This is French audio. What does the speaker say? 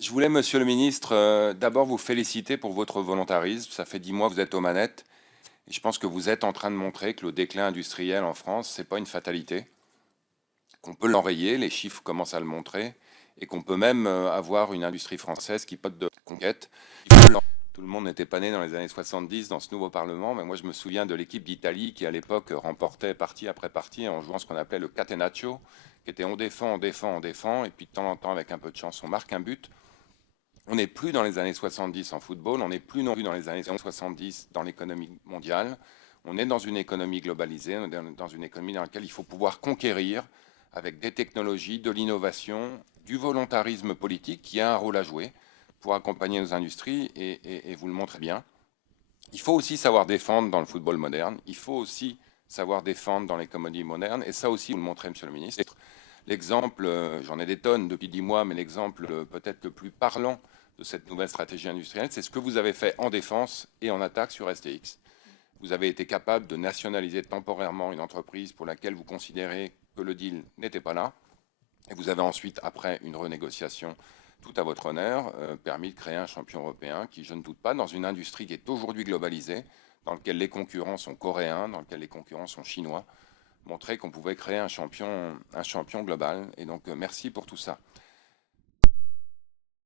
Je voulais, Monsieur le ministre, d'abord vous féliciter pour votre volontarisme. Ça fait 10 mois que vous êtes aux manettes et je pense que vous êtes en train de montrer que le déclin industriel en France, c'est pas une fatalité, qu'on peut l'enrayer, les chiffres commencent à le montrer, et qu'on peut même avoir une industrie française qui pote de conquête. Tout le monde n'était pas né dans les années 70 dans ce nouveau Parlement, mais moi je me souviens de l'équipe d'Italie qui à l'époque remportait partie après partie en jouant ce qu'on appelait le catenaccio, qui était on défend, on défend, on défend, et puis de temps en temps avec un peu de chance on marque un but. On n'est plus dans les années 70 en football, on n'est plus non plus dans les années 70 dans l'économie mondiale. On est dans une économie globalisée, on est dans une économie dans laquelle il faut pouvoir conquérir avec des technologies, de l'innovation, du volontarisme politique qui a un rôle à jouer pour accompagner nos industries et vous le montrez bien. Il faut aussi savoir défendre dans le football moderne, il faut aussi savoir défendre dans l'économie moderne, et ça aussi vous le montrez, Monsieur le Ministre. L'exemple, j'en ai des tonnes depuis 10 mois, mais l'exemple peut-être le plus parlant de cette nouvelle stratégie industrielle, c'est ce que vous avez fait en défense et en attaque sur STX. Vous avez été capable de nationaliser temporairement une entreprise pour laquelle vous considérez que le deal n'était pas là, et vous avez ensuite, après une renégociation tout à votre honneur, permis de créer un champion européen qui, je ne doute pas, dans une industrie qui est aujourd'hui globalisée, dans laquelle les concurrents sont coréens, dans laquelle les concurrents sont chinois, montrer qu'on pouvait créer un champion global. Et donc, merci pour tout ça.